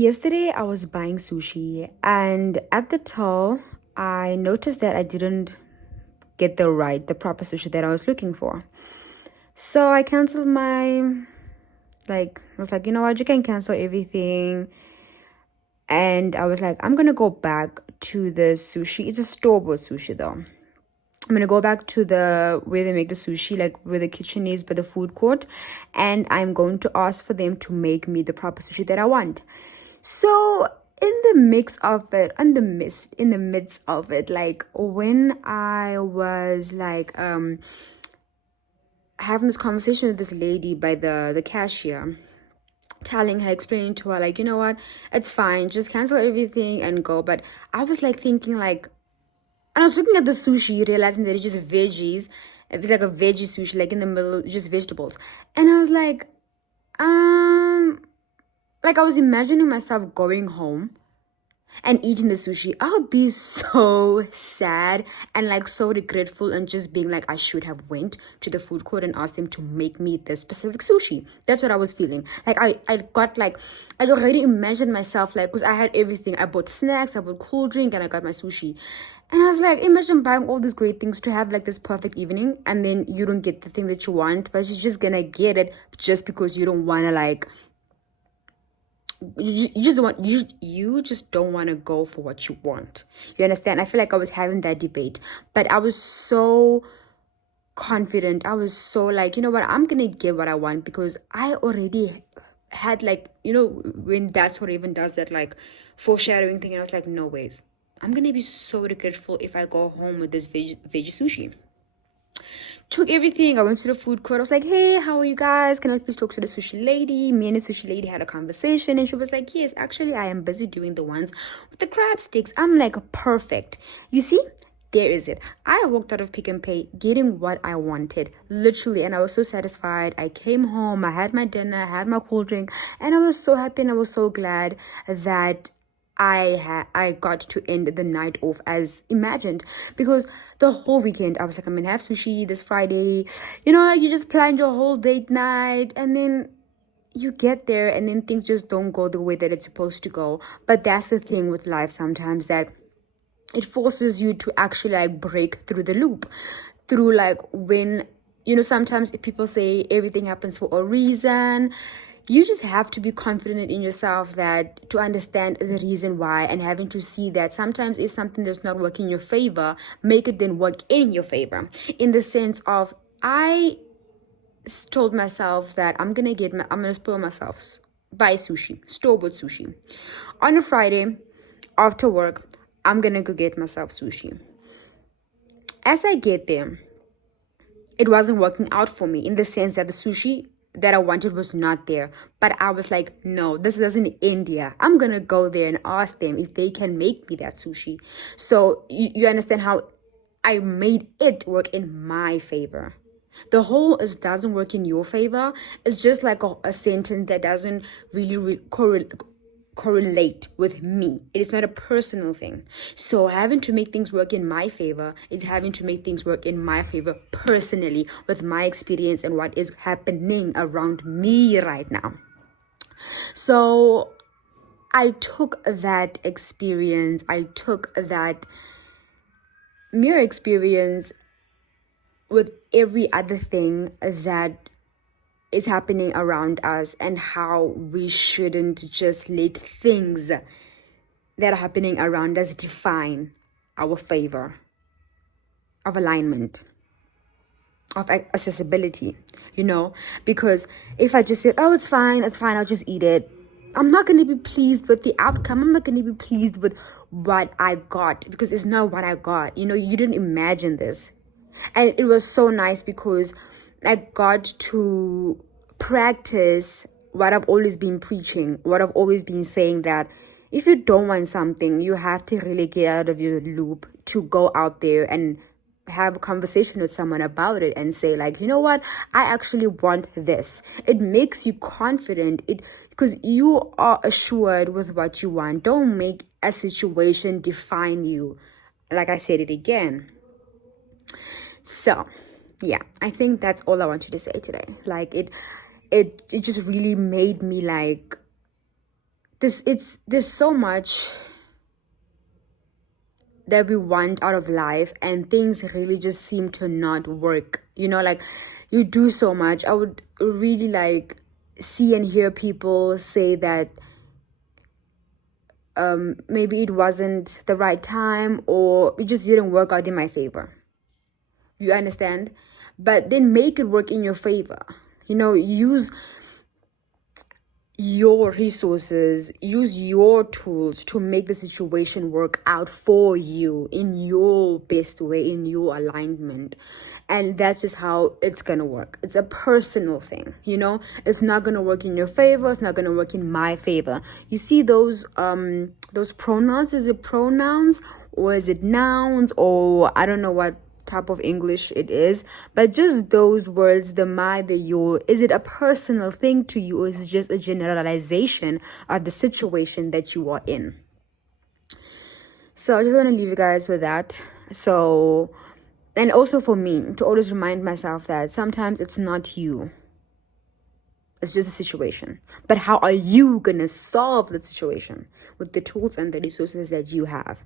Yesterday, I was buying sushi, and at the till, I noticed that I didn't get the proper sushi that I was looking for. So I canceled I was like, you know what, you can cancel everything. And I was like, I'm gonna go back to the sushi. It's a store-bought sushi though. I'm gonna go back to the where they make the sushi, like where the kitchen is, by the food court, and I'm going to ask for them to make me the proper sushi that I want. So in the mix of it, in the midst of it, like when I was having this conversation with this lady by the cashier, telling her, explaining to her, like, you know what, it's fine, just cancel everything and go. But I was like thinking like, and I was looking at the sushi, realizing that it's just veggies. It's like a veggie sushi, like in the middle, just vegetables. And I was um, like I was imagining myself going home and eating the sushi. I would be so sad and like so regretful, and just being like, I should have went to the food court and asked them to make me this specific sushi. That's what I was feeling. Like I'd already imagined myself, like, because I had everything. I bought snacks, I bought cool drink, and I got my sushi. And I was like, imagine buying all these great things to have like this perfect evening, and then you don't get the thing that you want, but you're just gonna get it just because you don't want to you just don't want to go for what you want. You understand? I feel like I was having that debate, but I was so confident. I was so like, you know what, I'm gonna get what I want, because I already had, like, you know, when that's what even does that like foreshadowing thing, and I was like, no ways, I'm gonna be so regretful if I go home with this veggie sushi. Took everything. I went to the food court. I was like, hey, how are you guys? Can I please talk to the sushi lady? Me and the sushi lady had a conversation, and she was like, yes, actually, I am busy doing the ones with the crab sticks. I'm like, perfect. You see? There is it. I walked out of Pick and Pay getting what I wanted, literally, and I was so satisfied. I came home, I had my dinner, I had my cool drink, and I was so happy, and I was so glad that I got to end the night off as imagined, because the whole weekend I was like, I'm gonna have sushi this Friday. You know, like, you just planned your whole date night, and then you get there and then things just don't go the way that it's supposed to go. But that's the thing with life sometimes, that it forces you to actually like break through the loop, through like, when, you know, sometimes people say everything happens for a reason. You just have to be confident in yourself, that to understand the reason why, and having to see that sometimes if something does not work in your favor, make it then work in your favor. In the sense of, I told myself that I'm gonna spoil myself, buy sushi, store-bought sushi. On a Friday after work, I'm gonna go get myself sushi. As I get there, it wasn't working out for me, in the sense that the sushi that I wanted was not there. But I was like, no, this doesn't end here. I'm gonna go there and ask them if they can make me that sushi. So you understand how I made it work in my favor. The whole is doesn't work in your favor. It's just like a sentence that doesn't really correlate with me. It is not a personal thing. So having to make things work in my favor is having to make things work in my favor personally, with my experience and what is happening around me right now. So I took that experience, I took that mere experience with every other thing that is happening around us, and how we shouldn't just let things that are happening around us define our favor of alignment, of accessibility, you know. Because if I just said, oh, it's fine, I'll just eat it, I'm not going to be pleased with the outcome. I'm not going to be pleased with what I got, because it's not what I got. You know, you didn't imagine this. And it was so nice, because I got to practice what I've always been preaching, what I've always been saying, that if you don't want something, you have to really get out of your loop to go out there and have a conversation with someone about it, and say, like, you know what, I actually want this. It makes you confident, because you are assured with what you want. Don't make a situation define you. Like I said it again. So yeah, I think that's all I wanted to say today. Like, it just really made me like there's so much that we want out of life, and things really just seem to not work. Like, you do so much. I would really like see and hear people say that maybe it wasn't the right time, or it just didn't work out in my favor. You understand? But then make it work in your favor. Use your resources, use your tools to make the situation work out for you in your best way, in your alignment. And that's just how it's gonna work. It's a personal thing. It's not gonna work in your favor, it's not gonna work in my favor. You see those pronouns? Is it pronouns, or is it nouns, or I don't know what type of English it is, but just those words, the my, the your, is it a personal thing to you, or is it just a generalization of the situation that you are in? So I just want to leave you guys with that. So, and also for me to always remind myself that sometimes it's not you, it's just a situation. But how are you gonna solve the situation with the tools and the resources that you have?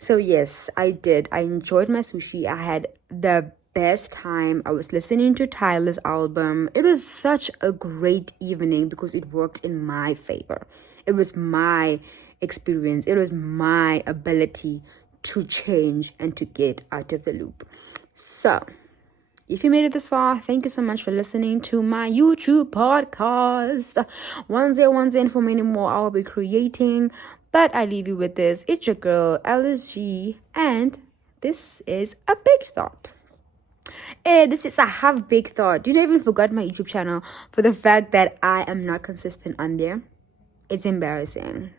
So yes, I did. I enjoyed my sushi. I had the best time. I was listening to Tyler's album. It was such a great evening because it worked in my favor. It was my experience. It was my ability to change and to get out of the loop. So if you made it this far, thank you so much for listening to my YouTube podcast. Once and for many more I'll be creating. But I leave you with this. It's your girl, LSG, and this is a big thought. I have big thought. Did I even forgot my YouTube channel for the fact that I am not consistent on there? It's embarrassing.